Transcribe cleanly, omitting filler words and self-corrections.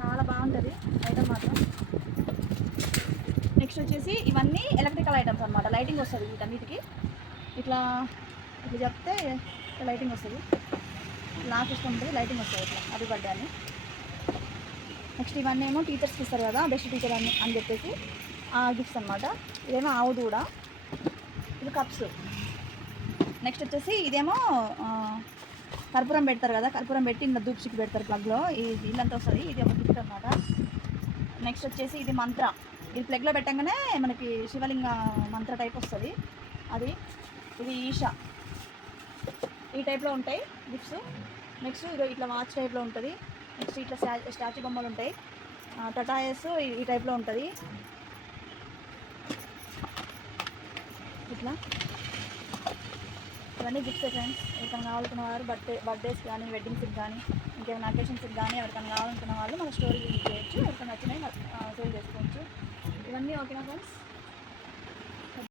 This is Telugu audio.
చాలా బాగుంటుంది ఐటమ్ మాత్రం. నెక్స్ట్ వచ్చేసి ఇవన్నీ ఎలక్ట్రికల్ ఐటమ్స్ అనమాట. లైటింగ్ వస్తుంది వీటన్నిటికి. ఇట్లా ఇట్లా చెప్తే లైటింగ్ వస్తుంది. నాకు ఇష్టం ఉంటుంది లైటింగ్ వస్తుంది ఇట్లా హ్యాపీ బర్త్డే అని. నెక్స్ట్ ఇవన్నీ ఏమో టీచర్స్కి ఇస్తారు కదా, బెస్ట్ టీచర్ అని చెప్పేసి ఆ గిఫ్ట్స్ అనమాట. ఇదేమో ఆవు దూడ, ఇది కప్స్. నెక్స్ట్ వచ్చేసి ఇదేమో కర్పూరం పెడతారు కదా, కర్పూరం పెట్టి ఇంకా దూప్స్టిక్ పెడతారు ప్లగ్లో, ఇది ఇల్లంతా వస్తుంది. ఇది ఒక గిఫ్ట్ అనమాట. నెక్స్ట్ వచ్చేసి ఇది మంత్ర, ఇది ప్లగ్లో పెట్టంగానే మనకి శివలింగ మంత్ర టైప్ వస్తుంది అది. ఇది ఈషా, ఈ టైప్లో ఉంటాయి గిఫ్ట్స్. నెక్స్ట్ ఇది ఇట్లా వాచ్ టైప్లో ఉంటుంది. నెక్స్ట్ ఇట్లా స్టాచ్యూ బొమ్మలు ఉంటాయి. టటాయస్ ఈ టైప్లో ఉంటుంది ఇట్లా. ఇవన్నీ గిఫ్ట్స్ ఫ్రెండ్స్. ఎవరికైనా కావాలనుకున్న వారు బర్త్డేస్ కానీ, వెడ్డింగ్స్కి కానీ, ఇంకేమైనా అకేషన్స్కి కానీ ఎవరికైనా కావాలనుకున్న వాళ్ళు మన స్టోరీ యూజ్ చేయొచ్చు. ఎవరికైనా నచ్చినవి సేల్ చేసుకోవచ్చు. ఇవన్నీ ఓకేనా ఫ్రెండ్స్?